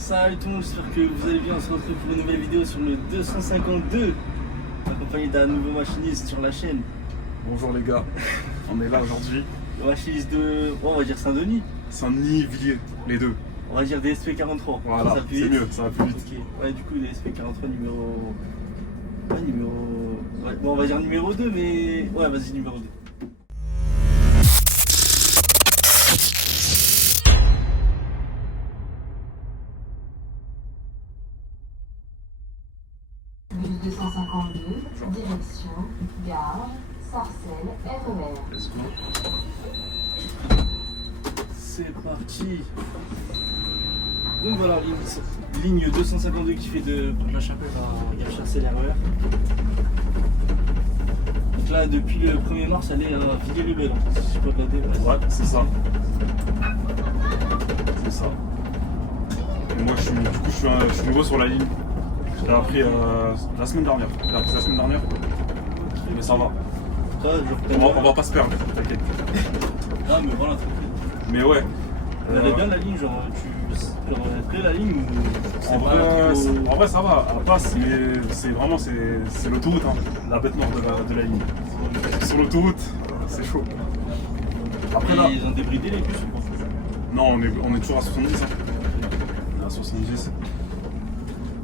Salut tout le monde, j'espère que vous allez bien. On se retrouve pour une nouvelle vidéo sur le 252, accompagné d'un nouveau machiniste sur la chaîne. Bonjour les gars, on est là aujourd'hui. Le machiniste de, on va dire Saint-Denis, Saint-Denis, Villiers, les deux. on va dire DSP43. Voilà, Ça, c'est mieux, ça va plus vite. Ok, ouais, du coup, DSP43 numéro. Ouais, numéro. Ouais, bon, on va dire numéro 2, mais. Ouais, vas-y, numéro 2. Bus 252, direction, gare, Sarcelles, RER. Let's go. C'est parti. Donc voilà, ligne 252 qui fait de la Chapelle à Gare Sarcelles RER. Donc là, depuis le 1er mars, elle est à Villiers-le-Bel, si je peux regarder. Ouais, c'est ça. C'est ça. Et moi, je suis nouveau sur la ligne. Je l'ai appris la semaine dernière. Je l'ai appris la semaine dernière. Mais ça va. Ça, On va pas se perdre, t'inquiète. Ah, mais voilà, tranquille. Mais ouais. Elle est bien la ligne, genre tu plais la ligne ou En vrai, ça va. À passe, mais c'est vraiment c'est l'autoroute, hein, la bête noire de la ligne. Sur l'autoroute, c'est chaud. Après là, ils ont débridé les bus ou pas? non, on est toujours à 70. Hein. On est à 70.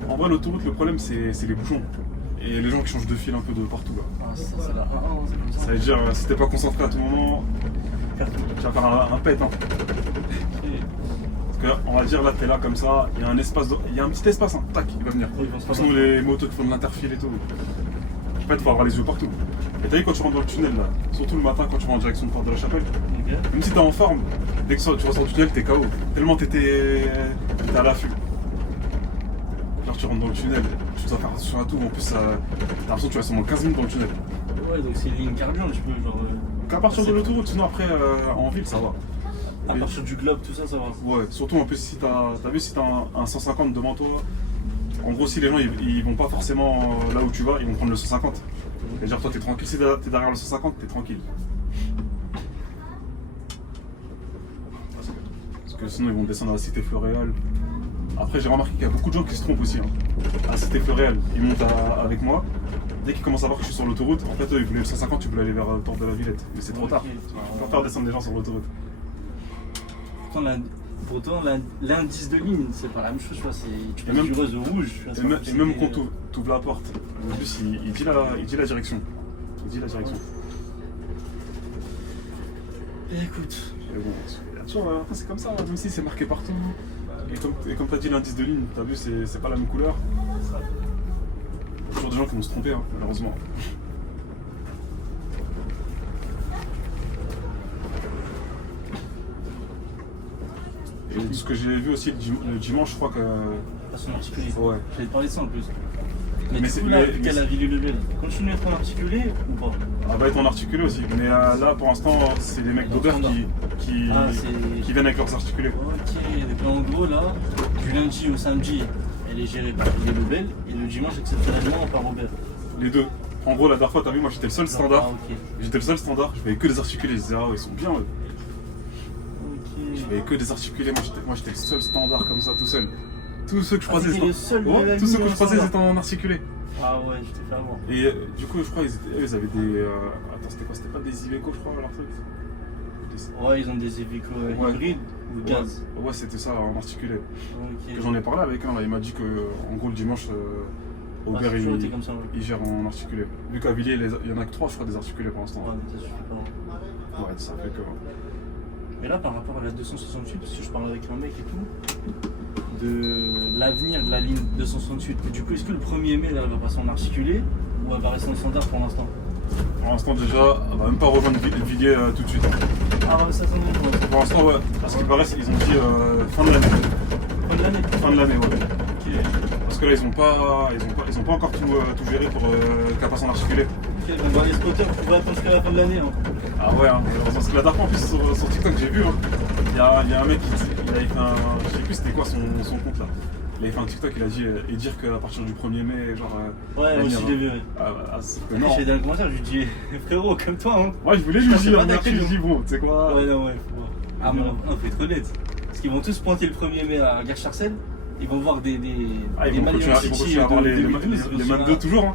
En vrai, l'autoroute, le problème, c'est les bouchons. Et les gens qui changent de fil un peu de partout là. Ah, ça là. C'est comme ça. Ça veut dire, si t'es pas concentré à tout moment, tu vas faire un pet. Hein. Parce qu'on va dire, là, t'es là comme ça, il y a un espace, il y a un petit espace, hein. Tac, il va venir. Oui, ils vont se Parce que nous, les motos qui font de l'interfile et tout. En fait, il faut avoir les yeux partout. Et t'as vu quand tu rentres dans le tunnel là, surtout le matin quand tu vas en direction de Porte de la Chapelle, Ok. même si t'es en forme, dès que tu ressors du tunnel, t'es KO. Tellement t'étais à l'affût. Genre tu rentres dans le tunnel, tu dois faire attention à tout, en plus t'as l'impression que tu restes au moins 15 minutes dans le tunnel. Ouais, donc c'est une ligne carburant, tu peux genre. Donc à partir de l'autoroute, sinon après en ville ça va. À partir du globe, tout ça, ça va. Ouais, surtout en plus si t'as vu si t'as un 150 devant toi, en gros si les gens ils vont pas forcément là où tu vas, ils vont prendre le 150. C'est-à-dire toi t'es tranquille, si t'es derrière le 150, t'es tranquille. Parce que sinon ils vont descendre à la cité Floréal. Après j'ai remarqué qu'il y a beaucoup de gens qui se trompent aussi. Hein. À la cité Floréal, ils montent avec moi. Dès qu'ils commencent à voir que je suis sur l'autoroute, en fait eux ils voulaient le 150, tu voulais aller vers Porte de la Villette. Mais c'est trop tard. Tu peux faire descendre des gens sur l'autoroute. Pourtant, l'indice de ligne, c'est pas la même chose, tu vois. Tu passes même- du rose au rouge. Tu vois, Et même quand tu ouvres la porte, en plus il dit la direction. Il dit la direction. Écoute. Mais bon, toujours, après, c'est comme ça, hein, même si c'est marqué partout. Et comme tu as dit l'indice de ligne, tu as vu, c'est pas la même couleur. Il y a toujours des gens qui vont se tromper, hein, malheureusement. Et de ce que j'ai vu aussi le dimanche, je crois que. Pas son articulé. Ouais. J'allais te parler de ça en plus. Mais Mais du c'est- coup, là, mais- vu mais qu'elle c'est- a Villiers-le-Bel, continue à être en articulé ou pas? Elle va être en articulé aussi. Mais là, pour l'instant, c'est des mecs d'Aubert qui viennent avec leurs articulés. Ok, donc là, en gros, là, du lundi au samedi, elle est gérée par Villiers-le-Bel et le dimanche, exceptionnellement, par Robert. Les deux. En gros, la dernière fois, t'as vu, moi j'étais le seul standard. Ah, ok. J'étais le seul standard, je voyais que des articulés. Je disais, ah ouais, ils sont bien eux. Je Ok. voyais que des articulés, moi j'étais le seul standard comme ça, tout seul. Tous ceux que je croisais, t'étais le seul de la tous ceux ligne que je en croisais, ils standard. étaient en articulé. Ah ouais, je t'ai fait avoir. Et du coup, je crois ils avaient des. Attends, c'était quoi? C'était pas des Iveco, je crois, leur truc. Ouais, ils ont des Iveco Ouais. hybrides ou gaz. Ouais, c'était ça, en articulé. Ok. J'en ai parlé avec un, là, il m'a dit que, en gros, le dimanche, Aubert, c'est toujours été comme ça, ouais. il gère en articulé. Vu qu'à Villiers, il y en a que 3, je crois, des articulés pour l'instant. Ouais, mais ça suffit pas. Ouais, ça fait que. Mais là, par rapport à la 268, parce que je parle avec un mec et tout, de l'avenir de la ligne 268, du coup, est-ce que le 1er mai, là, elle va passer en articulé ou elle va rester en standard pour l'instant? Pour l'instant, déjà, elle va même pas rejoindre Villiers tout de suite. Hein. Ah, ouais, ça s'en est Pour l'instant, ouais. À ce qui paraît, ils ont dit fin de l'année. Fin de l'année. Fin de l'année, ouais. Ok. Parce que là, ils ont pas encore tout géré pour qu'elle passe en articulé. Ok, donc les scooters, vous pouvez attendre jusqu'à la fin de l'année. Hein. Ah ouais, hein, parce que la dernière fois, en plus, sur TikTok, j'ai vu, hein, il y a un mec il avait fait un. Je sais plus c'était quoi son compte là. Il avait fait un TikTok, il a dit et dire qu'à partir du 1er mai, genre. Ouais, moi aussi, je l'ai vu. Ouais. Non. J'ai dans le commentaire, je lui dis, frérot, comme toi. Hein. Ouais, je voulais lui Je pensais dire, pas mais d'accord, après, je lui dis, bon, tu sais quoi. Ouais, non, ouais. Ah, mais non, faut être honnête. Parce qu'ils vont tous pointer le 1er mai à Gare Sarcelles. Ils vont voir des Ils vont continuer à avoir les mêmes deux toujours. Hein.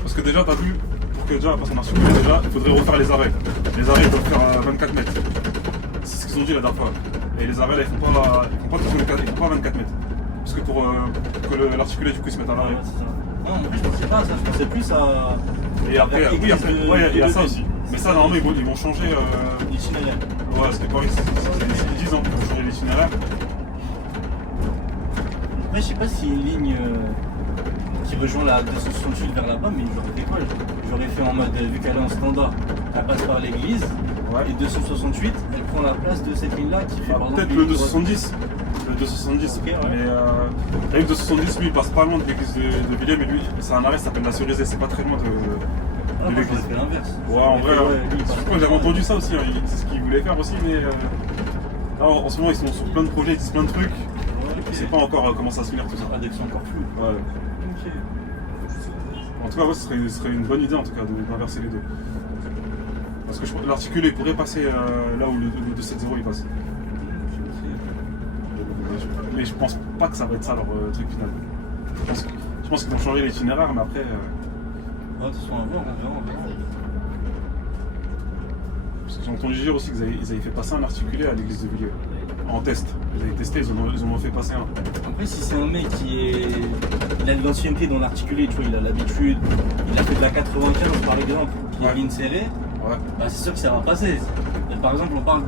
Parce que déjà, t'as vu, pour que déjà passe en articulé, déjà, il faudrait refaire les arrêts. Les arrêts ils doivent faire 24 mètres. C'est ce qu'ils ont dit la dernière fois. Et les arrêts là, ils font pas 24 mètres. Parce que pour que l'articulé du coup il se mette à l'arrêt. Ouais, c'est ça. Non, en plus, je pensais pas à ça, je pensais plus à. Et après, oui, il y a ça aussi. Mais ça, normalement, ils vont changer. L'itinéraire. Ouais, c'était pas ils disent, hein, qu'ils vont changer l'itinéraire. Après, je sais pas s'il y a une ligne qui rejoint la 268 vers là-bas, mais j'aurais fait quoi? J'aurais fait en mode, vu qu'elle est en standard, elle passe par l'église, Ouais. et 268, elle prend la place de cette ligne-là qui fait par Peut-être exemple. le 270. Le 270. Ok, ouais. Mais le 270, lui, il passe pas loin de l'église de Villiers, mais lui, c'est un arrêt, ça s'appelle la Cerisée, c'est pas très loin de Ah, moi, l'église. j'aurais fait l'inverse. Ouais, en vrai, lui, il passe je crois que j'avais entendu ça aussi, hein, c'est ce qu'ils voulaient faire aussi, mais là, en ce moment, ils sont sur plein de projets, ils disent plein de trucs, Ouais, et c'est pas encore comment ça va se finir tout ça. Ah, dès que c'est encore flou. Ouais. Ok. En tout cas, ouais, ce serait une bonne idée en tout cas d'inverser les deux. Parce que l'articulé pourrait passer là où le 270 il passe. Mais je pense pas que ça va être ça leur truc final. Je pense qu'ils vont changer l'itinéraire, mais après. Ouais, de toute façon, on verra. Parce que j'ai entendu dire aussi qu'ils avaient fait passer un articulé à l'église de Villiers. En test. Ils avaient testé, ils en ont fait passer un. Après, si c'est un mec il a de l'ancienneté dans l'articulé, tu vois, il a l'habitude, il a fait de la 95 par exemple, qui est Ouais. ligne serrée, Ouais. bah, c'est sûr que ça va passer. Et par exemple, on parle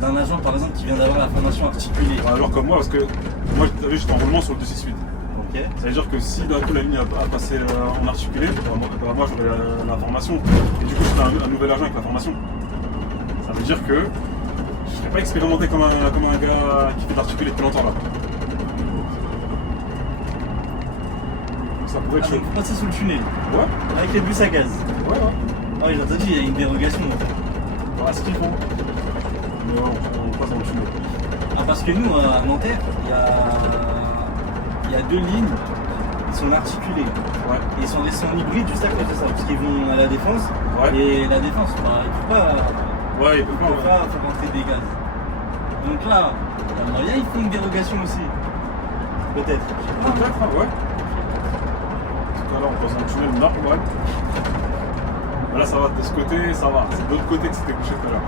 d'un agent par exemple qui vient d'avoir la formation articulée. Alors comme moi, parce que moi j'étais en roulement sur le 268. Ok. Ça veut dire que si d'un coup la ligne a passé en articulé, moi j'aurais la formation. Et du coup je serais un nouvel agent avec la formation. Ça veut dire que je serais pas expérimenté comme un gars qui fait de l'articulé depuis longtemps là. Donc ça pourrait Ah, être donc chaud. faut passer sous le tunnel, Ouais, avec les bus à gaz. ouais. Ah oui, j'ai entendu, il y a une dérogation. Ouais, ce qu'ils font. Mais ouais, on passe dans le tunnel. Ah, parce que nous, à Nanterre, il y a deux lignes qui sont articulées. Ouais. Et ils sont laissés en hybride juste à côté de ça, parce qu'ils vont à la défense. Ouais. Et la défense, bah, il ne faut pas. Ouais, il peut On peut pas. pas faire rentrer des gaz. Donc là, il y a moyen, ils font une dérogation aussi. Peut-être. Je sais pas. Peut-être, ouais. En tout cas là on passe dans le tunnel normal. Mais là ça va de ce côté, ça va. C'est de l'autre côté que c'était couché tout à l'heure.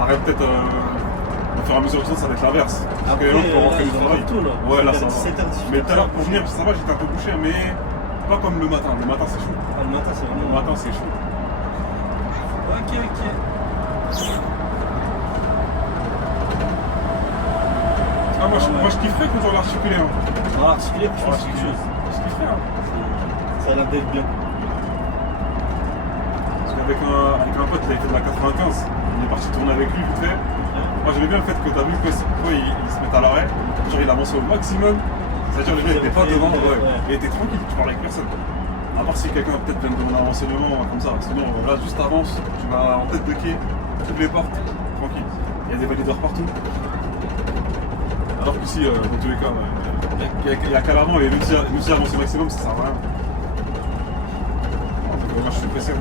Arrête peut-être au fur et à mesure du temps ça va être l'inverse. Parce Après, que les gens vont rentrer ils du ont travail. pas tôt, là. Ouais là Vers ça va. 17h, 18h. Mais tout à l'heure pour venir ça va, j'étais un peu bouché mais pas comme le matin. Le matin c'est chaud. Ah, le matin, c'est Le vraiment. matin c'est chaud. Ok, ok. Ah moi je kifferais qu'on joue à l'articulé. Hein. Ah, articulé, je pense que c'est quelque chose. Je kifferais. Hein. Ça a l'air d'être bien. Parce qu'avec un pote, il avait fait de la 95, il est parti tourner avec lui vite fait. Moi j'aimais bien le fait que t'as vu que il se met à l'arrêt, genre il avançait au maximum, c'est-à-dire le gars il était pas devant, ouais. Il était tranquille, tu parles avec personne. À part si quelqu'un peut-être vient de donner un renseignement comme ça, sinon là juste avance, tu vas en tête de quai, toutes les portes, tranquille. Il y a des valideurs partout. Alors qu'ici, dans tous les cas, il y a qu'à l'avant et même si avance au maximum, ça sert à rien. Donc, moi je suis pressé.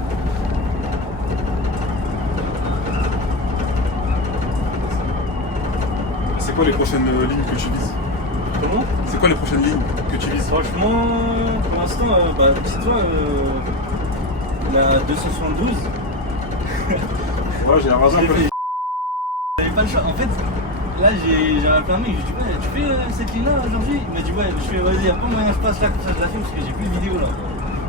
C'est quoi les prochaines lignes que tu vises? Comment? C'est quoi les prochaines lignes que tu vises? Franchement, pour l'instant, bah, c'est toi, la 272. Ouais, j'ai un raison un peu. J'avais pas le choix. En fait, là, j'ai appelé un mec, j'ai dit, ouais, tu fais cette ligne-là aujourd'hui? Il m'a dit, ouais, je fais, vas-y, après moyen, je passe là, comme ça, je la filme, parce que j'ai plus de vidéo là.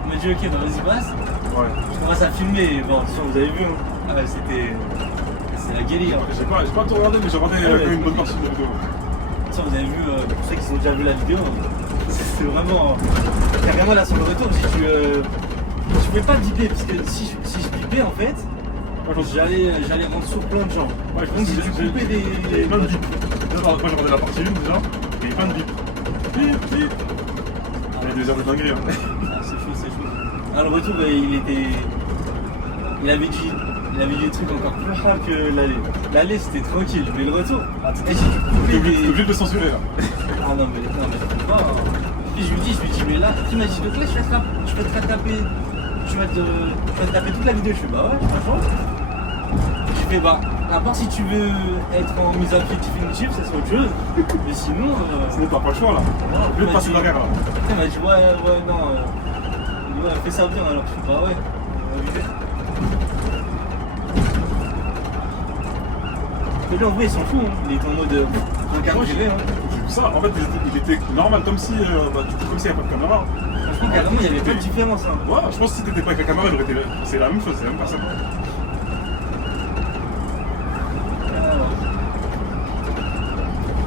Il m'a dit, ok, bah vas-y, passe. Ouais. Je commence à filmer, bon, attention, vous avez vu, hein. Ah ouais, c'est la guérilla. J'ai pas tout regardé, mais j'ai regardé Ouais, quand même une bonne oui. partie de la vidéo. Ça, vous avez vu, pour ceux qui ont déjà vu la vidéo, c'est vraiment. Carrément là sur le retour, je pouvais pas biper, parce que si je bipais en fait, j'allais rendre sourd plein de gens. Ouais, je Donc pense j'ai que dû couper des. Il y avait plein de bips. Moi j'ai regardé la partie 1 déjà, et il y a plein de bips. Bip, bip. Il y a des heures de dinguerie. Hein. Ah, c'est chaud, c'est chaud. Ah, le retour, il avait dit des trucs encore plus rares que l'aller. L'aller c'était tranquille, mais le retour. J'ai dû T'es couper obligé des. de le censurer là. Ah non mais je peux pas. Puis je lui dis, mais là, il m'a dit, donc là je vais te rattraper. Tu vas te taper toute la vidéo. Je fais bah ouais, franchement. Je fais bah À part si tu veux être en mise à pied définitive, ça c'est autre chose. Mais sinon. Sinon, t'as pas le choix là. Voilà, Au lieu de passer la guerre là. Il m'a dit ouais, non. Il m'a fait ça bien alors. Je fais bah ouais. On va vider. Mais lui en vrai il s'en fout, hein. Il est en mode incarné, hein. J'ai vu ça, en fait, il était normal, comme si il n'y avait pas de caméra. Franchement, carrément, il y avait pas de différence. Hein. Ouais, je pense que si t'étais pas avec la caméra, il aurait été. C'est la même chose, c'est la même personne.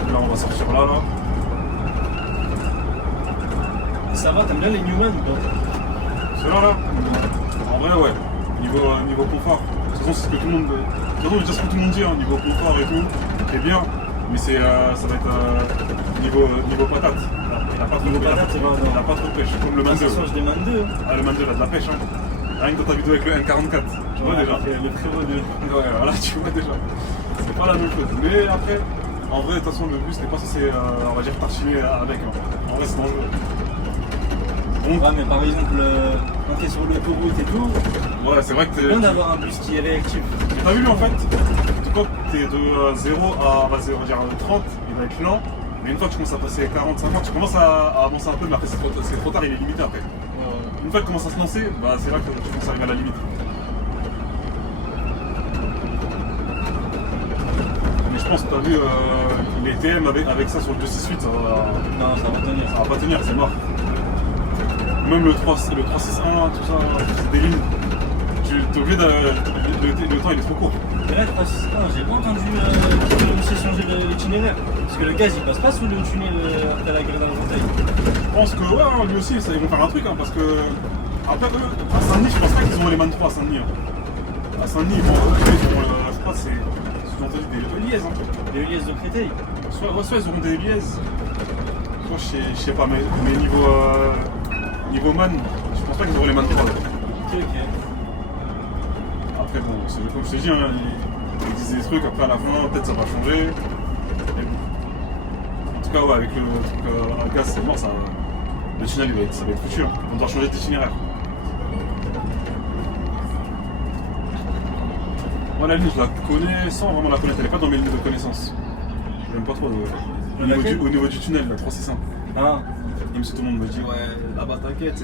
Là, on va sortir là. Ça va, t'aimes bien les Newman ou pas? Ceux-là, là. En vrai, ouais. Niveau confort. De toute façon, c'est ce que tout le monde. De toute façon, je veux dire ce que tout le monde dit, hein, niveau confort et tout. C'est bien, mais ça va être niveau patate. Il n'a pas trop Niveau de pêche. patate, c'est vrai, Il n'a pas trop de pêche, comme le Man 2. Ça change des Man 2. Ah, le Man 2, il a de la pêche. Hein. Rien que dans ta vidéo avec le N44. Tu vois déjà. Le frérot de. Ouais, voilà, tu vois déjà. C'est pas la même chose. Mais après, en vrai, de toute façon, le bus n'est pas censé, on va dire, tartiner avec. Hein. En vrai, c'est dangereux. Donc, Ouais, mais par exemple, quand t'es sur l'autoroute et tout, ouais, c'est vrai que c'est bien d'avoir un bus qui est réactif. Mais t'as vu, lui, en fait, quand t'es de 0 à, vas-y, on va dire 30, il va être lent. Mais une fois que tu commences à passer 40, 50, tu commences à avancer un peu, mais après, c'est trop tard, il est limité après. Une fois qu'il commence à se lancer, bah, c'est là que tu commences à arriver à la limite. Mais je pense que t'as vu les TM avec ça sur le 268, ça va. Non, ça va tenir. Ça va pas tenir, c'est mort. Même le 361, tout ça, c'est des lignes. Tu es obligé de. Le temps il est trop court. Mais là, j'ai pas entendu monsieur changer l'itinéraire. Parce que le gaz il passe pas sous le tunnel après la grille d'Argenteuil. Je pense que ouais, hein, lui aussi, ils vont faire un truc, hein, parce que. Après, eux, à Saint-Denis, je pense pas qu'ils ont les Man 3 à Saint-Denis. Hein. À Saint-Denis, ils vont, je crois que c'est. J'ai entendu des liaises. Hein. Les liesses de Créteil. Soit ils auront des liaises. Soit je sais pas, mais niveau man, je pense pas qu'ils auront les Man 3. Là. Ok. Après, bon, comme je t'ai dit, hein, ils disent des trucs, après à la fin, peut-être ça va changer. Mais bon. En tout cas, ouais, avec le truc à gaz, c'est mort, ça. Le tunnel, ça va être foutu. Hein. On doit changer d'itinéraire. Moi, la ligne, je la connais sans vraiment la connaître. Elle n'est pas dans mes lignes de connaissances. Je l'aime pas trop. Au niveau du tunnel, la 361. Ah. Même si tout le monde me dit, ouais, là-bas, t'inquiète.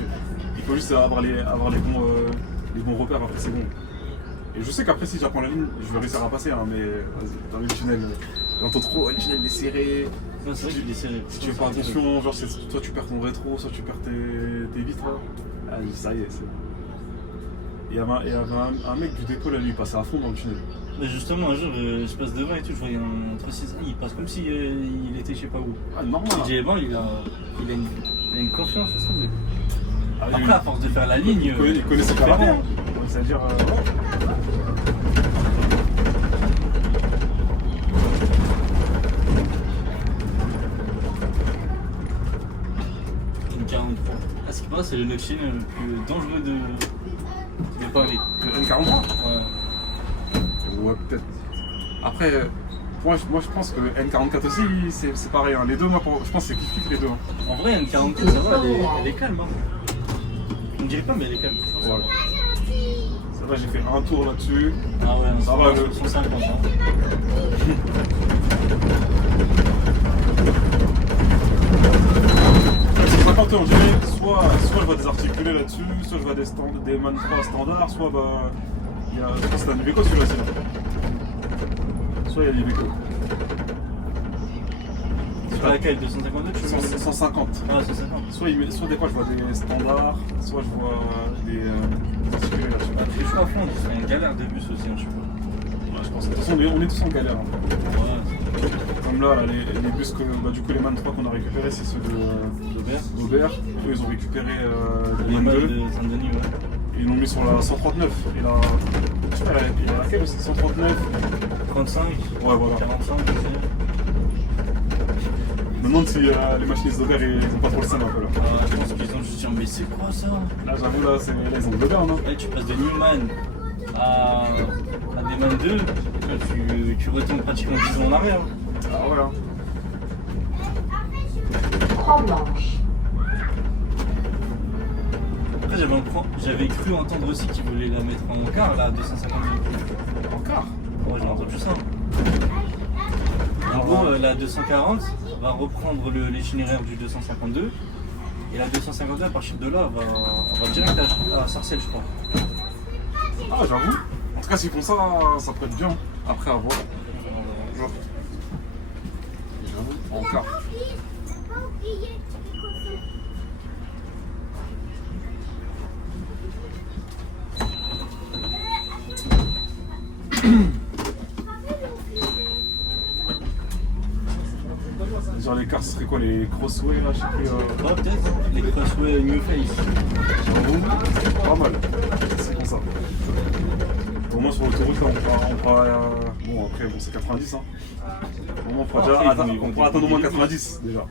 Il faut juste avoir les bons repères, après, c'est bon. Et je sais qu'après, si j'apprends la ligne, je vais réussir à passer, hein, mais vas-y, dans le tunnel, j'entends trop, le tunnel il est serré. Non, c'est vrai qu'il est serré. Si tu fais pas attention, genre, soit tu perds ton rétro, soit tu perds tes vitres. Ah, ça y est, c'est bon. Il y avait un mec du dépôt là, lui, il passait à fond dans le tunnel. Mais justement, un jour, je passe devant et tout, je voyais un 361, il passe comme si il était je sais pas où. Ah, normal. Je dis, bon, il a une confiance, ça semble. Ah, Après, à force de faire la ligne. Il connaît ses faire caractères. bien. C'est-à-dire. Une 43. Ah, ce qui passe, c'est le Noxine le plus dangereux de Paris. Le N43 Ouais. Ouais, peut-être. Après, moi je pense que N44 aussi, c'est pareil. Hein. Les deux, moi, je pense que c'est kiff les deux. Hein. En vrai, une 44, ça va, elle est calme. Hein. On dirait pas, mais elle est calme. Voilà. Ça va, j'ai fait un tour là-dessus. Ah ouais, Ça va, le 150. Hein. On dirait, soit je vois des articulés là-dessus, soit je vois des Man 3 standards, soit bah. Je pense que c'est un Iveco celui-là, c'est là. Soit il y a l'Iveco. Sur laquelle 252 tu veux 150. Ah, 150. Soit des fois je vois des standards, soit je vois des articulés là-dessus. Bah, les choix à fond, c'est une galère de bus aussi, hein, je sais pas. Ouais, je pense. De toute façon, on est tous en galère. Hein. Ouais. Comme là, les bus que du coup les Man 3 qu'on a récupérés, c'est ceux d'Aubert. Eux, ils ont récupéré Les Man balles 2. de Saint-Denis, ouais. Et ils l'ont mis sur la 139. Et là, je sais pas, il y a laquelle aussi 139. 35, Ouais, voilà. 45, Je me demande si les machinistes d'Aubert, ils ont pas trop le seum un peu là. je pense qu'ils ont juste dit, mais c'est quoi ça? Là, j'avoue, là, ils ont de l'Aubert, non? Là, tu passes de Newman à des Man 2, tu retournes pratiquement 10 ans en arrière. Ah, voilà. Croix blanche. Après, j'avais cru entendre aussi qu'ils voulaient la mettre en quart, là, 250 000. En quart? Ouais, j'ai entendu ça. En gros, la 240 va reprendre l'itinéraire du 252. Et la 252, à partir de là, va direct à Sarcelles, je crois. Ah, j'avoue. En tout cas, s'ils font ça, ça peut être bien. Après, à voir. Genre. J'avoue, en cas. Genre les cartes, ce serait quoi, les crossway là, je sais plus. Ouais, peut-être. Les crossway New Face. J'avoue, pas mal. C'est comme ça. Au moins sur l'autoroute, là, on pourra. Bon, après, bon, c'est 90, hein. Au moins, on pourra, déjà Après, atteindre, ils vont on pourra atteindre au moins débrider. 90 déjà.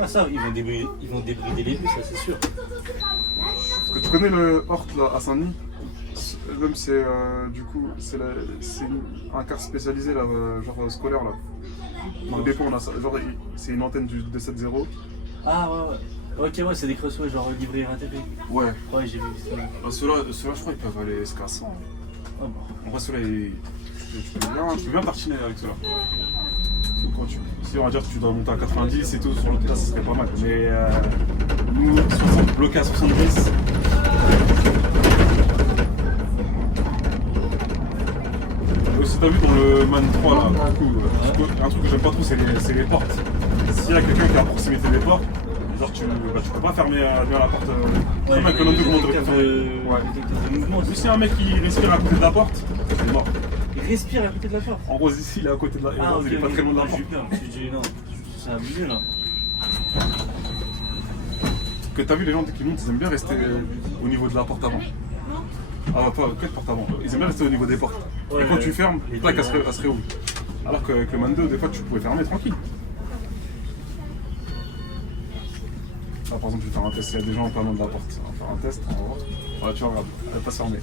Ah, ça, ils vont débrider les bus, ça, c'est sûr. Parce que tu connais le Hort là, à Saint-Denis. Même c'est du coup c'est un car spécialisé là, genre scolaire là. Au dépôt on a ça, genre c'est une antenne du 270. Ah, ouais. Ok, ouais, c'est des crossway genre livrés RATP. Ouais. Ouais, j'ai vu ça. Ceux-là je crois ils peuvent aller jusqu'à 100. Ah, bon. En vrai ceux-là tu peux bien tartiner avec ceux-là. Si on va dire que tu dois monter à 90 et tout sur l'autre là, ça serait pas mal. Mais nous 60 bloqués à 70. Aussi t'as vu dans le Man 3 là, du coup, un truc que j'aime pas trop c'est les portes. S'il y a quelqu'un qui est à proximité des portes, genre tu peux pas fermer bien la porte. Comme avec le nombre de commandes de Ouais. Mouvement, Si c'est un mec qui respire à côté de la porte, il est mort. il respire à côté de la porte. En gros ici il est à côté de la porte, il est pas très loin de la porte. J'ai eu peur, je me suis dit non, c'est abusé là. Que t'as vu les gens dès qu'ils montent, ils aiment bien rester au niveau de la porte avant. Ah pas que de porte avant, ils aiment bien rester au niveau des portes. Ouais, et quand tu fermes, les tac, deux, elle se réouvre. Alors qu'avec le Man 2, des fois tu pouvais fermer tranquille. Là par exemple, je vais faire un test, il y a des gens pas loin de la porte. On va faire un test, on va voir. Voilà, tu regardes, elle va pas se fermer.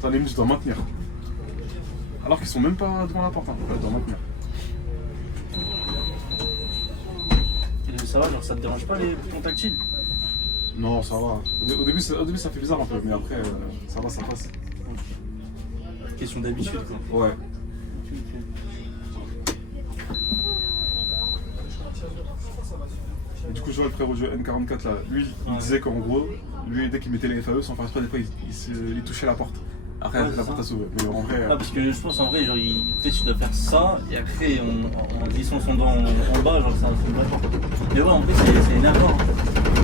Ça, les je dois maintenir. Alors qu'ils sont même pas devant la porte, hein. Elle doit maintenir. Et ça va, genre ça te dérange pas les boutons tactiles? Non, ça va. Au début, ça fait bizarre un peu, mais après, ça va, ça passe. Question d'habitude quoi. Ouais. Et du coup, je vois le frérot du N44 là, lui, il disait qu'en gros, lui, dès qu'il mettait les FAE, sans faire exprès, des fois, il touchait la porte. Après, Ouais, la porte a sauvé. Mais en vrai. Ah, parce que je pense en vrai, genre, peut-être tu dois faire ça, et après, en glissant son doigt en bas, genre, ça fout la porte. Mais ouais, en fait, c'est énervant. Hein.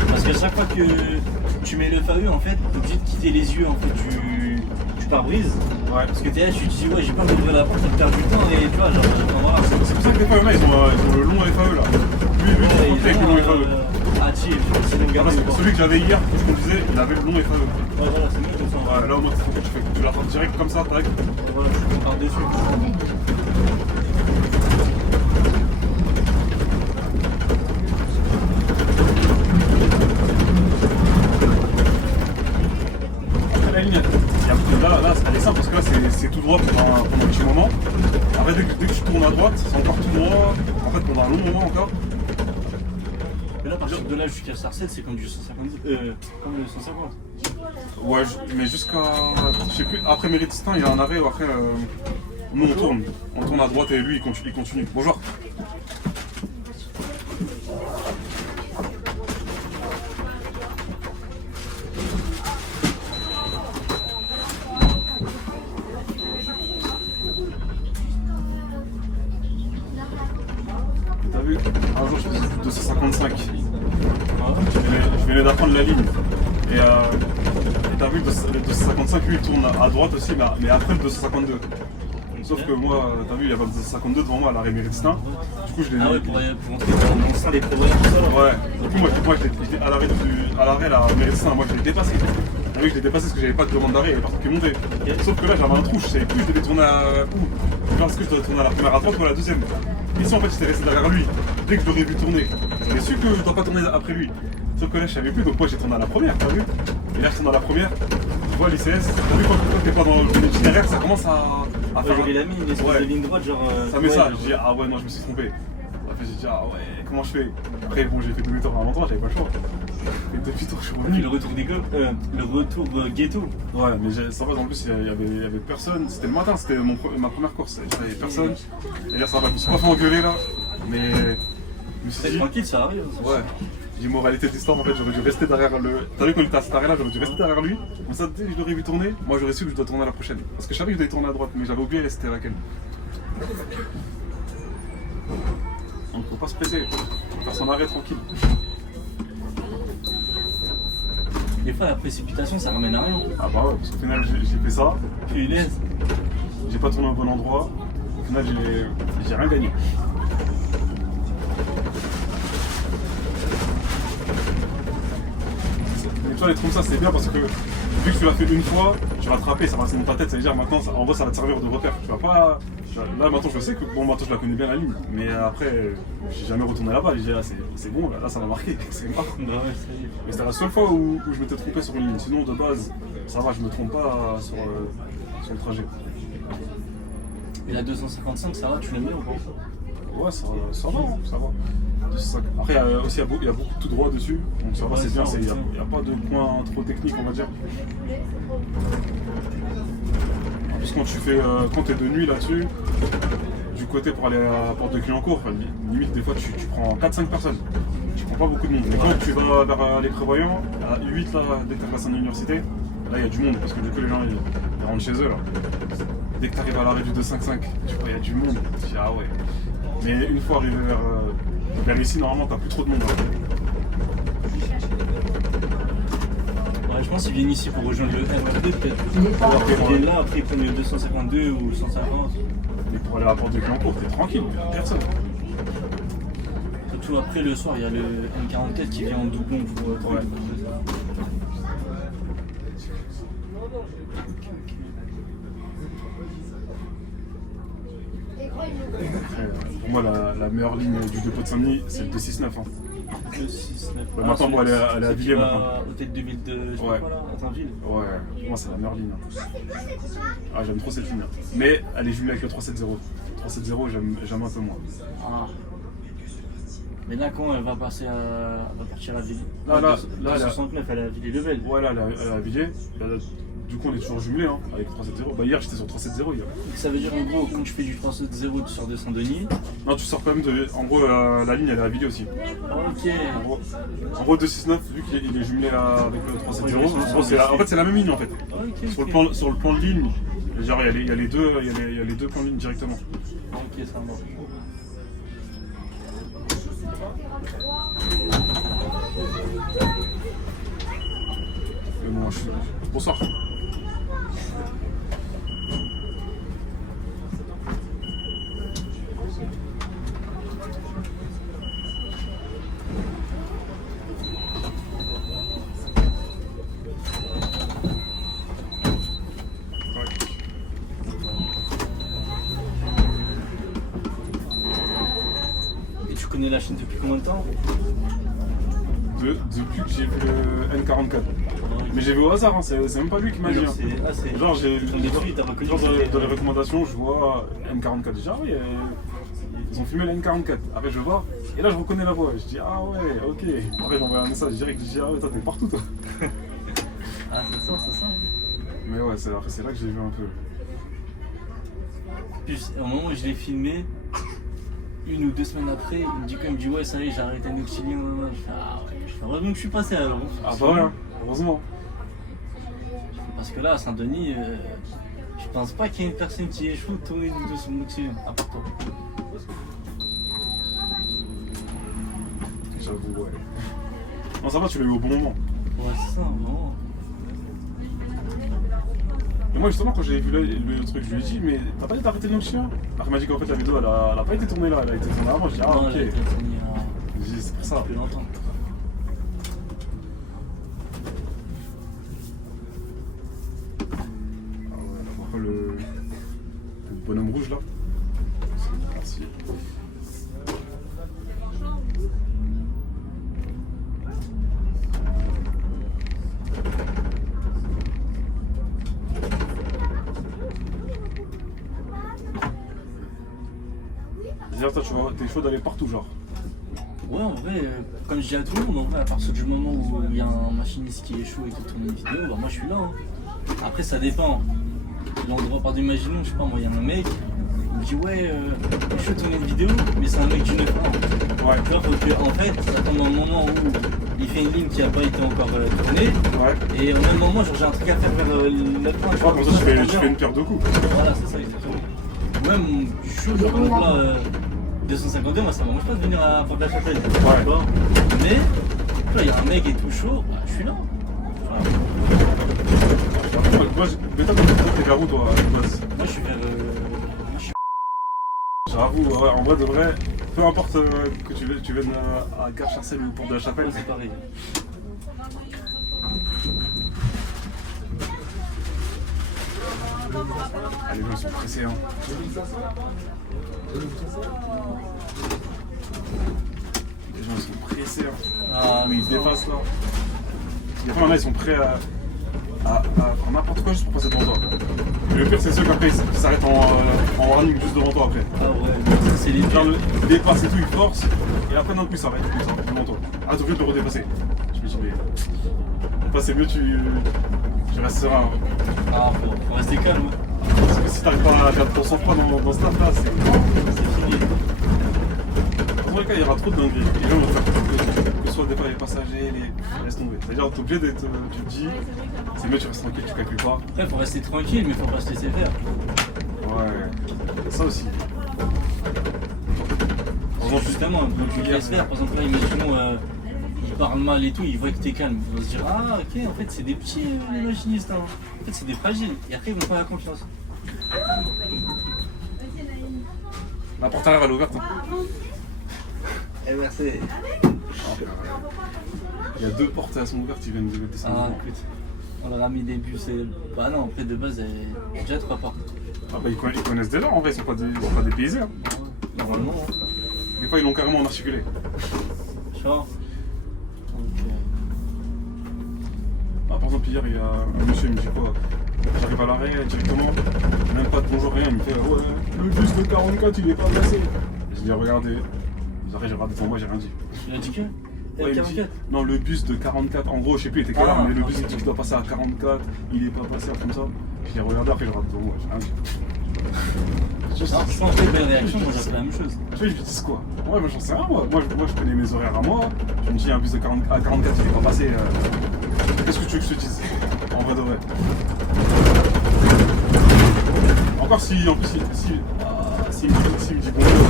Parce qu'à chaque fois que tu mets le FAE, en fait, t'es obligé de quitter les yeux en fait, du pare-brise. Ouais. Parce que t'es là, tu te dis, ouais, j'ai peur d'ouvrir la porte, ça te perd du temps, et tu vois, genre, voilà. C'est pour ça que des fois, il y en a, ils ont le long FAE là. Lui, il montait avec le long FAE. Ah, chill, c'est le gars. Celui que j'avais hier, que je conduisais, il avait le long FAE. Ouais, voilà, c'est mieux comme ça. Ouais, là, au moins, tu la frappes direct comme ça, tac. Voilà, je suis par-dessus. La ligne, là, elle est simple parce que là, c'est tout droit pendant un petit moment. Après, dès que tu tournes à droite, c'est encore tout droit. En fait, pendant un long moment encore. Mais là, à partir de là jusqu'à Sarcelles, c'est comme du 150, comme le 150. Ouais, mais jusqu'à. Je sais plus, après Méridistin, il y a un arrêt où après. Nous, on tourne. On tourne à droite et lui, il continue. Bonjour. T'as vu? Un jour, je faisais du 255. Je venais d'apprendre la ligne. Et t'as vu, le 255, lui, il tourne à droite aussi, mais après le 252. Sauf que moi, t'as vu, il y a pas de 252 devant moi à l'arrêt Méridistin. Du coup, je l'ai. Ah ouais, pour entrer dans ça, les progrès, tout ça là. Ouais. Du coup, moi j'étais à l'arrêt là, Méridistin, moi je l'ai dépassé. Oui, je l'ai dépassé parce que j'avais pas de demande d'arrêt, il y avait personne qui montait. Sauf que là, j'avais un trou, je savais plus, je devais tourner à où. Parce que je devais tourner à la première à droite ou à la deuxième. Ici, en fait, j'étais resté derrière lui. Dès que je l'aurais vu tourner, j'ai su que je dois pas tourner après lui. Sauf que là, je savais plus, donc moi j'ai tourné à la première, t'as vu? Et là, je tourne à la première, je vois l'ICS, t'as vu quand t'es pas dans l'itinéraire, ça commence à faire. Ouais, j'avais mis une espèce de ligne droite, genre. Ça met ça, j'ai dit, ah ouais, non, je me suis trompé. Après, j'ai dit, ah ouais, comment je fais? Après, bon, j'ai fait demi-tour avant toi, j'avais pas le choix. Et depuis tant que je suis Puis revenu. le retour d'école, le retour ghetto. Ouais, mais ça va, en plus, il y avait personne. C'était le matin, c'était ma première course. Il n'y avait personne. Et là, ça va, je me suis pas fait engueuler là. Mais je me suis C'est dit, tranquille, ça arrive. ouais. J'ai moralité de l'histoire, en fait, j'aurais dû rester derrière le. T'as vu quand il était à cet arrêt-là, j'aurais dû rester derrière lui. Comme ça, dès que je l'aurais vu tourner, moi j'aurais su que je dois tourner à la prochaine. Parce que je savais que je devais tourner à droite, mais j'avais oublié c'était laquelle. Donc faut pas se presser, faut faire son arrêt tranquille. Des fois, la précipitation, ça ramène à rien. Ah bah ouais, parce qu'au final j'ai fait ça, Puis il est. j'ai pas tourné au bon endroit, au final j'ai rien gagné. Mais toi les trucs comme ça c'est bien parce que vu que tu l'as fait une fois, tu vas te rappeler, ça va rester dans ta tête, ça veut dire maintenant en vrai ça va te servir de repère. Tu vas pas. Là maintenant je sais que bon maintenant je la connais bien la ligne, mais après j'ai jamais retourné là-bas, j'ai dit ah, c'est bon là ça m'a marqué, c'est marrant. Bah ouais, ça y est. Mais c'était la seule fois où je m'étais trompé sur une ligne, sinon de base ça va, je me trompe pas sur le trajet. Et la 255, ça va, tu l'aimes bien ou pas? Ouais ça va, ça va. Après il y a beaucoup de tout droit dessus, donc ça va, Ouais, c'est bien, ça, il ça. n'y a pas de point trop technique on va dire. En plus quand tu fais quand t'es de nuit là-dessus, du côté pour aller à la porte de Clignancourt, limite des fois tu prends 4-5 personnes. Tu prends pas beaucoup de monde. Mais quand tu vas vers les prévoyants, à 8 là, dès que tu passes à l'université, là il y a du monde parce que du coup les gens ils rentrent chez eux là. Dès que tu arrives à l'arrêt du 255, tu vois il y a du monde. Tu dis ah ouais. Mais une fois arrivé vers ici, normalement t'as plus trop de monde. Hein. Ouais, je pense qu'ils viennent ici pour rejoindre le RERD peut-être. Il est Alors pas qu'ils viennent là, après ils prennent le 252 ou le 150. Mais pour aller à la porte de Clignancourt, t'es tranquille, il y a personne. Surtout après le soir, il y a le M44 qui vient en doublon pour. Ouais. Pour moi la meilleure ligne du dépôt de Saint-Denis c'est le 269. Hein. 269. Bah, maintenant, bon, elle est à c'est Villiers, qui va maintenant. Au tête de ville de. Je sais Ouais. pas quoi là, à Tinville. Ouais, pour moi c'est la meilleure ligne. Hein. Ah j'aime trop cette ligne. Mais elle est jumelée avec le 370. 370 j'aime un peu moins. Ah. Mais là, quand elle va passer elle va partir à Villiers. Là, elle a- 69, elle est à Villiers-le-Bel. Ouais là elle est à Villiers. Là, du coup on est toujours jumelé hein, avec le 370. Bah hier j'étais sur 370 hier. Ça veut dire en gros, quand tu fais du 370, tu sors de Saint-Denis. Non tu sors quand même de. En gros la ligne elle est à Villiers aussi. Ok. En gros 269 vu qu'il est jumelé avec le 370. Ouais, En gros, en fait c'est la même ligne en fait. Ok. Sur le plan de ligne, genre il y a les deux plans de ligne directement. Ok, ça marche. Mais bon, bonsoir. Et tu connais la chaîne depuis combien de temps? Depuis que j'ai vu le N44. Mais j'ai vu au hasard, hein, c'est même pas lui qui m'a dit. Hein. Genre, j'ai Ils ont détruit, t'as reconnu. genre dans les recommandations, je vois N44. Je dis, ah oui, ils ont filmé le N44. Après, je vois, et là, je reconnais la voix. Je dis, ah ouais, ok. Après, j'envoie un message direct. Je dis, ah ouais, toi, t'es partout, toi. Ah, c'est ça, c'est ça. Mais ouais, c'est là que j'ai vu un peu. Puis, au moment où je l'ai filmé, 1 ou 2 semaines après, il me dit ouais, ça y est, j'ai arrêté un auxiliaire. Je fais, ah ouais, heureusement que je suis passé alors. Ah bah ouais, hein, heureusement. Parce que là, à Saint-Denis, je pense pas qu'il y ait une personne qui échoue tourner de son auxiliaire, à part toi. J'avoue, ouais. Non, ça va, tu l'as eu au bon moment. Ouais, c'est ça, vraiment. Et moi, justement, quand j'ai vu le truc, je lui ai dit, mais t'as pas dit d'arrêter le chien? Alors, il m'a dit qu'en fait, la vidéo, elle a pas été tournée là, elle a été tournée avant. Je dis, ah Non, ok. elle a été tournée, J'ai dit, c'est pour ça. plus longtemps. Ah ouais, là, par contre, le bonhomme rouge là. Merci. C'est-à-dire, toi, tu vois, t'es chaud d'aller partout, genre. Ouais, en vrai, comme je dis à tout le monde, en vrai, à partir du moment où il y a un machiniste qui est chaud et qui tourne une vidéo, bah moi je suis là. Hein. Après, ça dépend. L'endroit, par imaginons, je sais pas, moi, il y a un mec, il me dit ouais, je vais tourner une vidéo, mais c'est un mec du 9-1. Ouais. Tu vois, faut que, en fait, ça tombe un moment où il fait une ligne qui n'a pas été encore tournée, Ouais. et au même moment, genre, j'ai un truc à faire vers le 9-1. Je crois comme ça, tu fais une pierre deux coups. Voilà, c'est ça, exactement. Même, je suis chaud, genre, donc là, 252, moi, ça m'arrange pas de venir à Porte-la-Chapelle. Tu vois. Mais, tu vois, il y a un mec et tout chaud, bah, je suis là. Voilà. Mais toi, t'es vers où, toi, à la base? Moi, je suis vers. J'avoue, ouais, en vrai de vrai, peu importe que tu viennes à Gare Charcel ou Porte de la Chapelle, C'est pareil. les gens sont pressés. Hein. Les gens ils sont pressés. Hein. Ah, Mais ils se dépassent là. Des fois, là, ils sont prêts à faire n'importe quoi juste pour passer devant toi. Et le pire, c'est ceux qu'après ils s'arrêtent en warning juste devant toi après. Ah ouais, ça c'est les Genre, pires. ils dépassent et tout, ils forcent, et après d'un coup ils s'arrêtent comme ça, devant toi. Ah, t'es obligé de le redépasser. Je me dis, mais. Enfin, c'est mieux, tu restes serein. Hein. Ah, faut rester calme. Parce que si t'arrives pas à perdre ton sang-froid dans ce taf là, c'est C'est fini. dans tous les cas, il y aura trop de dingueries. Les gens vont faire que ce soit des fois les passagers, laisse tomber. C'est-à-dire, t'es obligé d'être. Tu te dis, c'est mieux, tu restes tranquille, tu calcules pas. Après, faut rester tranquille, mais faut pas se laisser faire. Ouais, ça aussi. Justement, donc tu te laisses faire. Par exemple, là, imaginons, il parle mal et tout, il voit que t'es calme. Ils vont se dire, ah, ok, en fait, c'est des petits, les machinistes. Hein. En fait, c'est des fragiles. Et après, ils vont pas la confiance. La porte arrière, elle est ouverte. Hein. Eh, merci. Il y a deux portes, elles sont ouvertes, ils viennent de descendre. Ah, écoute, on leur a mis des bus et. Bah non, après, de base, il y a déjà 3 portes. Ah bah, ils connaissent déjà, en vrai, ils sont pas dépaysés. Hein. Normalement, hein. Des fois, ils l'ont carrément articulé. Tu vois. Donc, Ah, par exemple, hier, il y a un monsieur, il me dit quoi? J'arrive à l'arrêt directement, même pas de bonjour, rien. Il me fait ouais, le bus de 44, il est pas passé. Je dis regardez. Après, j'ai regardé devant moi, j'ai rien dit. il a dit que Ouais, il me dit, 44. non, le bus de 44, en gros, je sais plus, il était quelle heure, Ah, mais le ok. bus il dit qu'il doit passer à 44, il est pas passé, comme ça. J'ai regardé, après, je regarde devant moi, j'ai rien dit. Ah, je pense que les belles réactions, moi, j'ai fait la même chose. Tu vois, ils me disent quoi? Ouais, moi j'en sais rien, moi je connais mes horaires à moi. Je me dis, un bus de 40 à 44, il est pas passé. Qu'est-ce que tu veux que je te dise? En vrai de vrai. Encore si, en plus, s'il me dit bonjour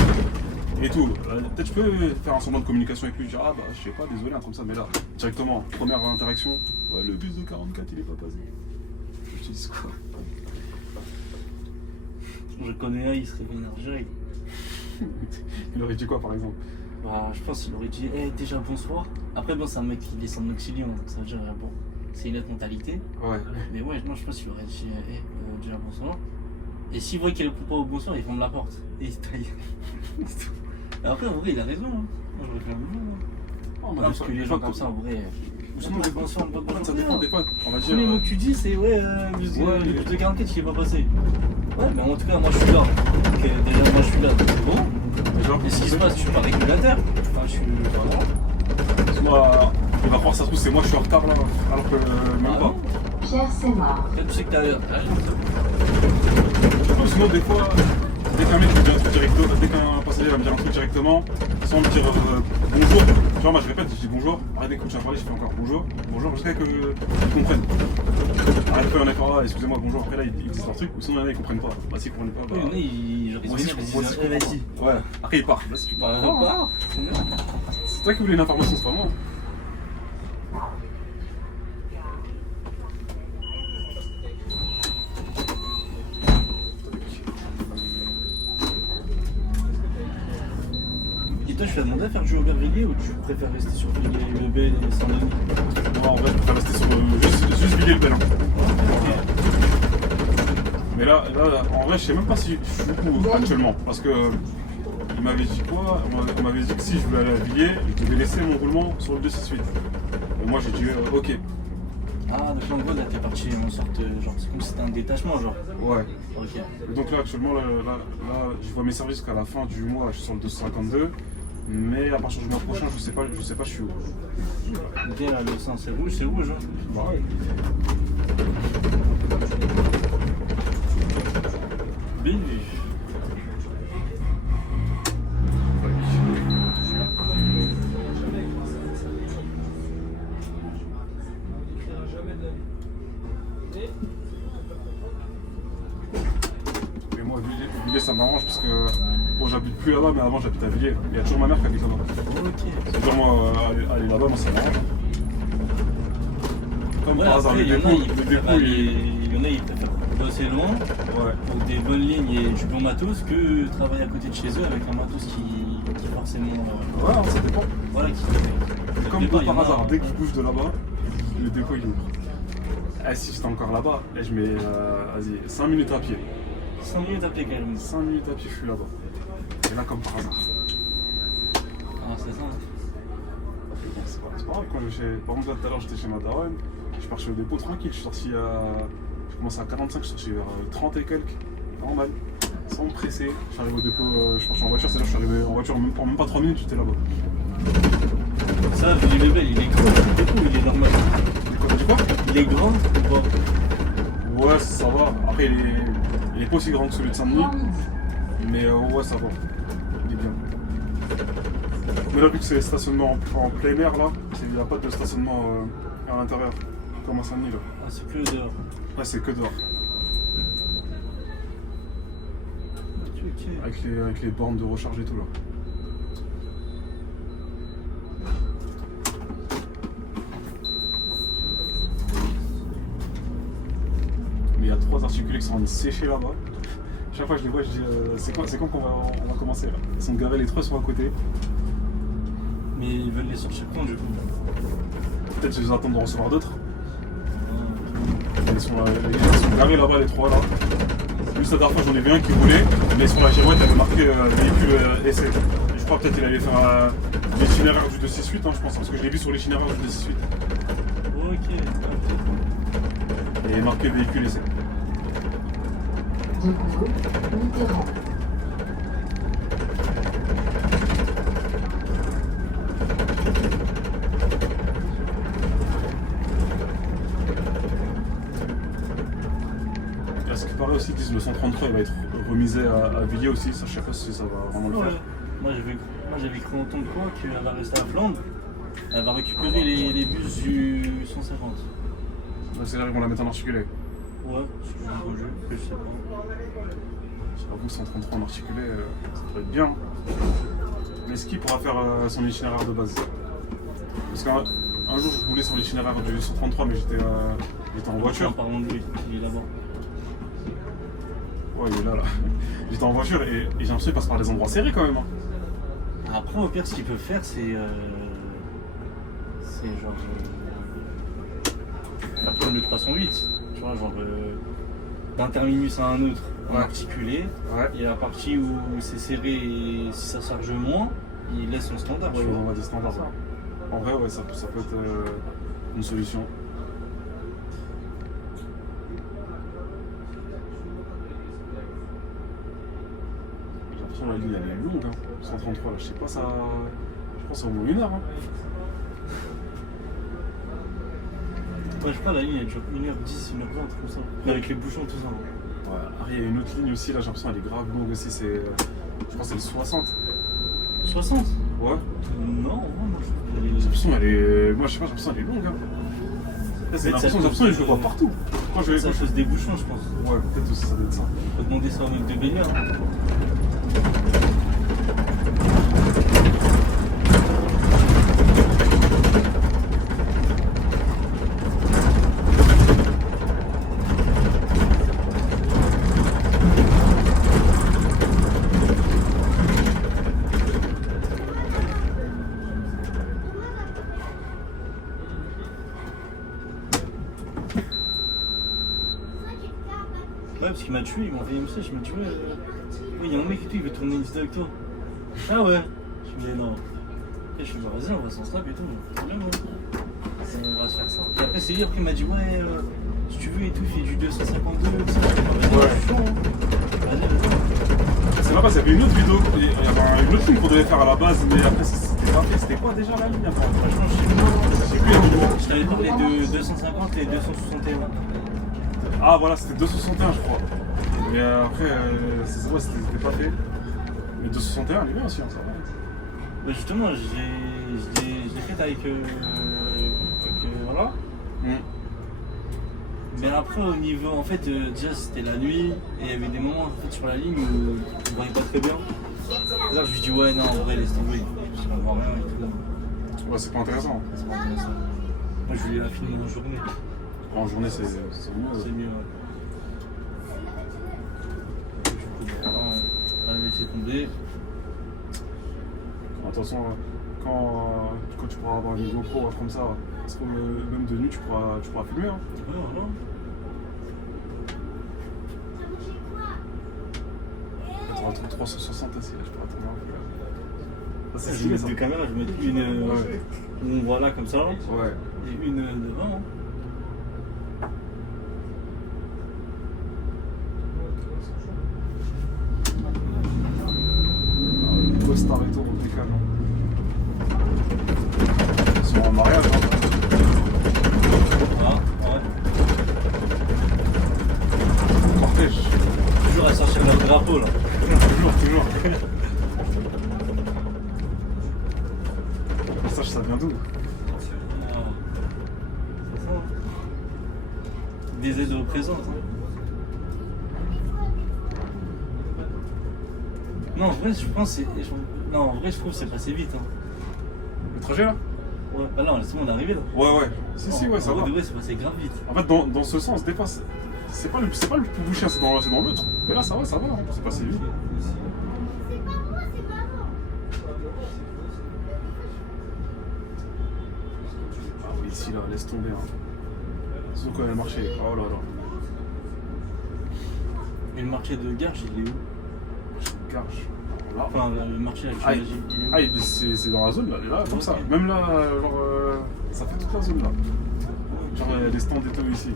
et tout, peut-être je peux faire un semblant de communication avec lui, dire, ah bah je sais pas, désolé, comme ça, mais là, directement, première interaction, ouais, le bus de 44, il est pas passé. Je te dis quoi? Je connais un, il serait vénère. Il aurait dit quoi par exemple? Bah, je pense qu'il aurait dit, déjà bonsoir. Après, bon, c'est un mec qui descend de Noxilion, donc ça veut dire, bon, c'est une autre mentalité. Ouais. Mais ouais, moi, je pense qu'il aurait dit, déjà bonsoir. Et s'il voit qu'il répond pas au bonsoir, il ferme la porte. Et il se taille. Après, en vrai, il a raison. Hein. Moi, j'aurais fait un bonjour. Parce que les gens comme ça, en vrai. Ou sinon, le bonsoir, pas de bonjour. Ça dépend des fois, on va dire. Tous les mots que tu dis, c'est ouais, le bus de 44, il est pas passé. Ouais, mais en tout cas, moi je suis là. Donc, déjà, moi je suis là, donc c'est bon. Déjà, Et ce qui se passe, je suis pas régulateur. Enfin, je suis. Voilà. Soit il va croire, ça se trouve, c'est moi, je suis en retard là, alors que même Ah pas. non. Pierre Sémar. Là, tu sais que t'as. Sinon, des fois, dès qu'un mec me dit un truc directement, dès qu'un passager va me dire un truc directement, sans me dire bonjour, genre moi je répète, je dis bonjour, arrête dès que tu vas parler, je fais encore bonjour, jusqu'à qu'ils comprennent. Arrête pas, il y en a qui disent excusez-moi, bonjour, après là ils disent leur truc, ou sinon il y en a ils comprennent pas. Bah s'ils comprennent pas, bah. Oui, ils Moi aussi, je comprends. vas-y. Ouais, après ils partent, là si tu Bah, parles. bah. C'est toi qui voulais une information, c'est pas moi. Et toi, je t'ai demandé à faire du Aubervilliers ou tu préfères rester sur Villiers-le-Bel et Saint-Denis? Moi en vrai, je préfère rester sur juste Villiers-le-Bel. Mais là, en vrai, je sais même pas si je suis où actuellement. Parce que il m'avait dit quoi? On m'avait dit que si je voulais aller à Villiers, je devais laisser mon roulement sur le 268. Et moi j'ai dit ok. Ah, donc en gros, là, t'es parti en sorte. Genre, c'est comme si c'était un détachement, genre. Ouais. Ok. Et donc là actuellement, là, je vois mes services qu'à la fin du mois, je suis sur le 252. Mais à partir du mois prochain, je sais pas, je suis où. Bien là, le sein c'est rouge, hein. Bah ouais. Bien vu. Mais moi, Villiers, ça m'arrange parce que bon, j'habite plus là-bas, mais avant j'habite à Villiers. Il y a toujours ma mère qui habite là-bas. Ok. C'est toujours moi aller là-bas, moi ça m'arrange. Comme Ouais, par hasard, après, le il y en dépôt, a, ils préfèrent bosser loin Ouais. pour des bonnes lignes et du bon matos que travailler à côté de chez eux avec un matos qui forcément. Ouais, alors, ça dépend. Voilà, qui Comme dépend, il y par en a, hasard, dès que je bouge de là-bas, le dépôt il ouvre. Eh, si j'étais encore là-bas, je mets 5 minutes à pied. 5 minutes à pied quand même. 5 minutes à pied, je suis là-bas. Et là, comme par hasard. Ah, c'est ça. Bon, c'est pas grave, quand par exemple, là, tout à l'heure, j'étais chez ma daronne, je pars chez le dépôt tranquille, je suis sorti à. Je commençais à 45, je suis sorti vers 30 et quelques, normal, sans me presser. Je suis arrivé au dépôt, je partais en voiture, c'est-à-dire je suis arrivé en voiture en même pas 3 minutes, j'étais là-bas. Ça, Villiers Bébel, il est grand, le dépôt, il est normal. T'as dit quoi? Il est grand ou pas? Ouais, ça va. Après, il est pas aussi grand que celui de Saint-Denis, mais ouais, ça va. Il est bien. Mais là, vu que c'est stationnement en plein air, là, il n'y a pas de stationnement à l'intérieur, comme à Saint-Denis, là. Ah, c'est plus dehors. Ouais, c'est que dehors. Ok. Avec les bornes de recharge et tout, là. Mais il y a 3 articulés qui sont en train de sécher là-bas. Chaque fois que je les vois, je dis c'est quand qu'on va commencer là? Ils sont garés, les 3 sont à côté. Mais ils veulent les sortir quand du coup? Peut-être qu'ils attendent de recevoir d'autres. Ils sont garés là-bas, les 3 là. Juste la dernière fois, j'en ai vu un qui roulait, mais sur la girouette, il avait marqué véhicule essai. Et je crois peut-être qu'il allait faire l'itinéraire du 268, hein, je pense, parce que je l'ai vu sur l'itinéraire du 268. Ok. Et il est marqué véhicule essai. Debout, Mitterrand. À ce qui paraît aussi, qu'ils disent le 133 il va être remisé à Villiers aussi, ça je sais pas si ça va vraiment le Ouais. faire. Moi j'avais cru entendre quoi qu'elle va rester à Flandre. Elle va récupérer les bus du 150. C'est-à-dire qu'ils vont la mettre en articulé. Ouais, je sais pas. J'avoue que 133 en articulé, ça pourrait être bien. Mais est-ce qu'il pourra faire son itinéraire de base? Parce qu'un jour je roulais sur l'itinéraire du 133 mais j'étais en voiture. Parlons de lui, il est là-bas. Ouais, il est là. J'étais en voiture et j'ai l'impression qu'il passe par des endroits serrés quand même. Hein. Après, au pire, ce qu'il peut faire, c'est genre. Faire comme le 308. Tu vois, genre. D'un terminus à un autre, en Ouais. articulé. Ouais. Et la partie où c'est serré et si ça charge moins, il laisse son standard. Ouais, tu ils vois. envoient des standards. Ouais. En vrai, ouais, ça peut être une solution. J'ai l'impression que la ligne elle est longue, hein. 133 là, je sais pas, ça. Je pense que c'est au moins 1 heure. Hein. Ouais, je crois la ligne elle dure 1h10, 1h20, comme ça. Mais avec les bouchons, tout ça. Ouais. Ah, il y a une autre ligne aussi, là, j'ai l'impression qu'elle est grave longue aussi. Je crois que c'est le 60. 60? Ouais. Non, moi je trouve J'ai qu'elle est. l'impression qu'elle est. Moi, je sais pas, j'ai l'impression qu'elle est longue. Hein. C'est l'impression que je le vois partout. Quand je vais. C'est à cause des bouchons, je pense. Ouais, peut-être aussi, ça doit être ça. Faut demander ça au mec de Béliard. Ouais, parce qu'il m'a tué, il m'a envoyé un message, il m'a dit ouais, il y a un mec et tout, il veut tourner une vidéo avec toi. Ah ouais. Je me dis non. Et je suis dit vas-y, on va s'en snap et tout. Problème, ouais. On va se faire ça. Et après c'est lui après il m'a dit ouais, si tu veux et tout, il fait du 252, tout ça. Ouais. Je suis chaud, hein. Vas-y, vas-y. C'est là-bas, il y avait une autre vidéo, il y avait une autre ligne qu'on devait faire à la base, mais après c'était pas fait. C'était quoi déjà la ligne après? Franchement, Je sais plus la ligne. je t'avais parlé de 250 et 261. Ah voilà, c'était 261 je crois. Mais après, ouais, c'était pas fait. Mais 261 elle est bien aussi, hein, ça va. Mais justement, je l'ai fait avec. Voilà. Mais après, au niveau. En fait, déjà c'était la nuit et il y avait des moments en fait, sur la ligne où on voyait pas très bien. Et là, je lui dis, ouais, non, en vrai, laisse tomber. Je ne vois rien et tout. Ouais, c'est pas intéressant. C'est pas intéressant. Moi, je voulais la filmer en journée. En journée, c'est mieux. C'est mieux, ouais. Du coup, voilà, on va laisser tomber. Attention, quand tu pourras avoir une GoPro comme ça, parce que même de nuit, tu pourras filmer. Hein. Ouais, voilà. Tu auras 360 aussi, là, je pourrais tourner un peu là. Ça, c'est Je vais stylé, mettre ça. deux caméras, je vais mettre une où on voit là comme ça Ouais. et une devant. Hein. Star et tout, on décale. Ils sont en mariage. Hein. Ah, ouais. Cortège. Toujours à sortir leur drapeau là. Toujours. Le message, ça vient d'où? Ah. C'est ça. Hein. Des aides représente. Hein. Non, en vrai, je pense que non, en vrai, je trouve que c'est passé vite. Hein. Le trajet là? Ouais. Bah non, c'est bon, on est arrivé là. Ouais. Si, ouais, ça va. En vrai, c'est passé grave vite. En fait, dans ce sens, des fois, c'est pas le plus bouché, c'est dans l'autre. Mais là, ça va, hein. C'est passé vite. Ah oui, ici, là, laisse tomber. Hein. Surtout quand il y a le marché. Oh là là. Et le marché de Garges, il est où? Garge. Là. Enfin, le marché avec Ah, il est où? c'est dans la zone là, comme ça. Même là, genre, ça fait toute la zone là. Genre, les stands et tout ici.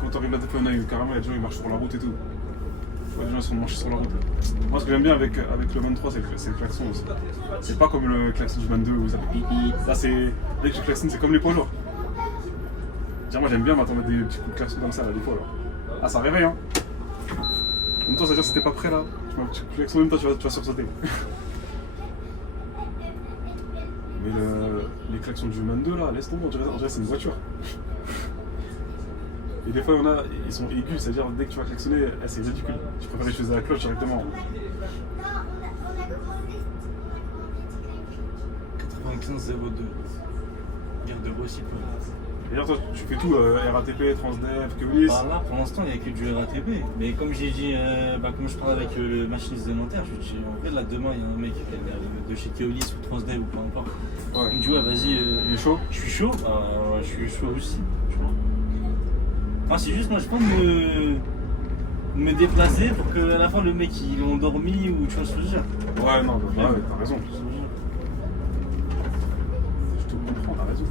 Quand tu arrives là, on a carrément, les gens ils marchent sur la route et tout. Ouais, les gens ils sont marchés sur la route. Moi, ce que j'aime bien avec le 23, c'est le klaxon aussi. C'est pas comme le klaxon du 22 où ça fait pipi. Là, dès que tu klaxonnes, c'est comme les poids lourds. Moi, j'aime bien m'attendre des petits coups de klaxon comme ça, là, des fois. Là. Ah, ça réveille, hein. En même temps, ça veut dire que si t'es pas prêt là, tu mets un petit klaxon, même toi tu vas sursauter. Mais les klaxons du 22 là, laisse tomber, on dirait c'est une voiture. Et des fois, ils sont aigus, c'est-à-dire dès que tu vas klaxonner, c'est ridicule. Tu préfères utiliser la cloche directement. 95 02. Gare de Roissy. D'ailleurs, toi, tu fais tout, RATP, Transdev, Keolis. Bah là, pour l'instant, il n'y a que du RATP. Mais comme j'ai dit, comme je parle avec le machiniste de Nanterre, je lui dis, en vrai, là, demain, il y a un mec qui arrive de chez Keolis ou Transdev ou peu importe. Ouais. Il me dit, ouais, vas-y. Il est chaud? Je suis chaud. Je suis chaud aussi. Tu vois. Enfin, c'est juste, moi, je pense me déplacer pour qu'à la fin, le mec, il est endormi ou tu vois ce que je veux dire. Ouais, non, ouais, t'as raison. Je te comprends, t'as raison.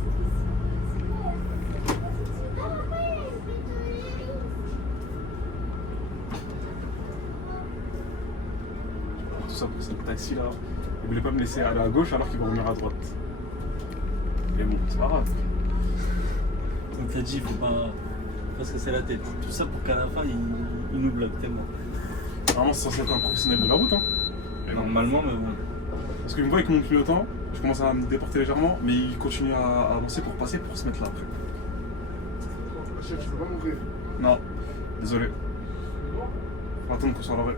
Tout ça pour ce taxi là. Il voulait pas me laisser aller à gauche alors qu'il va revenir à droite. Mais bon, c'est pas grave. Donc t'as dit, il faut pas se casser la tête. Tout ça pour qu'à la fin, il nous bloque tellement. Normalement, c'est censé être un professionnel de la route, hein. Normalement, mais bon. Parce qu'il me voit avec mon clignotant, je commence à me déporter légèrement, mais il continue à avancer pour passer pour se mettre là après. Chef, tu peux pas m'ouvrir? Non, désolé. Faut attendre qu'on soit à l'arrêt.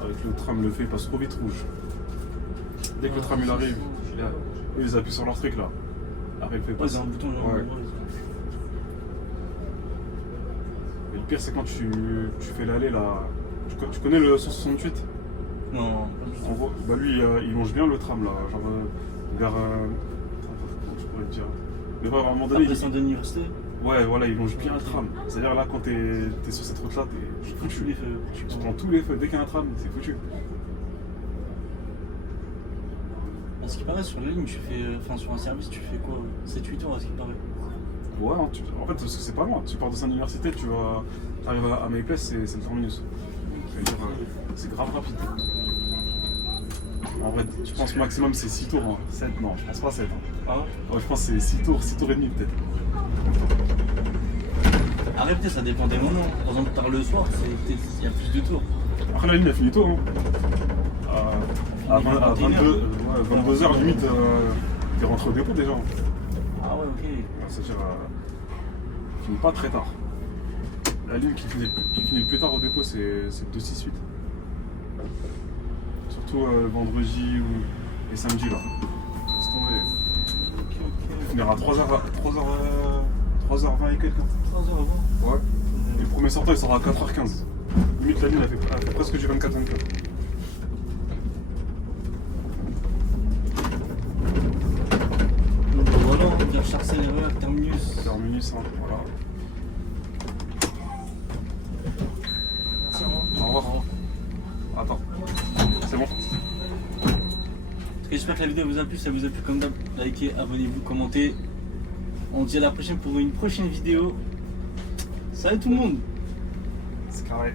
Avec le tram, le fait, il passe trop vite rouge. Dès que le tram il arrive, eux ils appuient sur leur truc là. Après il fait Ouais, pas. c'est un bouton genre. Ouais. pire, c'est quand tu fais l'aller là. Tu connais le 168? Non, En gros, bah lui, il longe bien le tram là, genre vers. Comment je pourrais te dire? Mais ouais, à un moment donné. après Saint-Denis resté, Ouais, voilà, il longe bien le tram. C'est-à-dire là, quand t'es sur cette route là, t'es tous foutu. les feux. Tu prends tous les feux, dès qu'il y a un tram, c'est foutu. À ce qui paraît, sur la ligne, tu fais. Enfin, sur un service, tu fais quoi 7-8 heures à ce qui paraît. Ouais, en fait, parce que c'est pas loin. Tu pars de Saint-Université, t'arrives à Mayplace, c'est le terminus. C'est-à-dire, c'est grave rapide. En vrai, je pense maximum c'est 6 tours. Hein. 7, non, je pense pas 7. Hein. Ah ouais. Ouais, je pense que c'est 6 tours et demi peut-être. Arrêtez, ça dépend des moments. Par exemple, tard le soir, il y a plus de tours. Après la ligne a fini tôt. Hein. À 21 22h limite, t'es rentré au dépôt déjà. Ah ouais, ok. C'est-à-dire, finit pas très tard. La ligne qui finit le plus tard au dépôt, c'est le 268. Surtout vendredi et samedi là. Laisse tomber. Il finira à 3h20 et quelques. 3 heures avant. Ouais. Et le premier sortant, il sera à 4h15. Limite, la ligne, elle fait presque du 24-24. Donc voilà, on vient Charcel RER, terminus. Terminus, hein, voilà. Merci, au revoir. Au revoir. Attends. C'est bon. J'espère que la vidéo vous a plu. Si ça vous a plu, comme d'hab, likez, abonnez-vous, commentez. On se dit à la prochaine pour une prochaine vidéo. Salut tout le monde! C'est carré.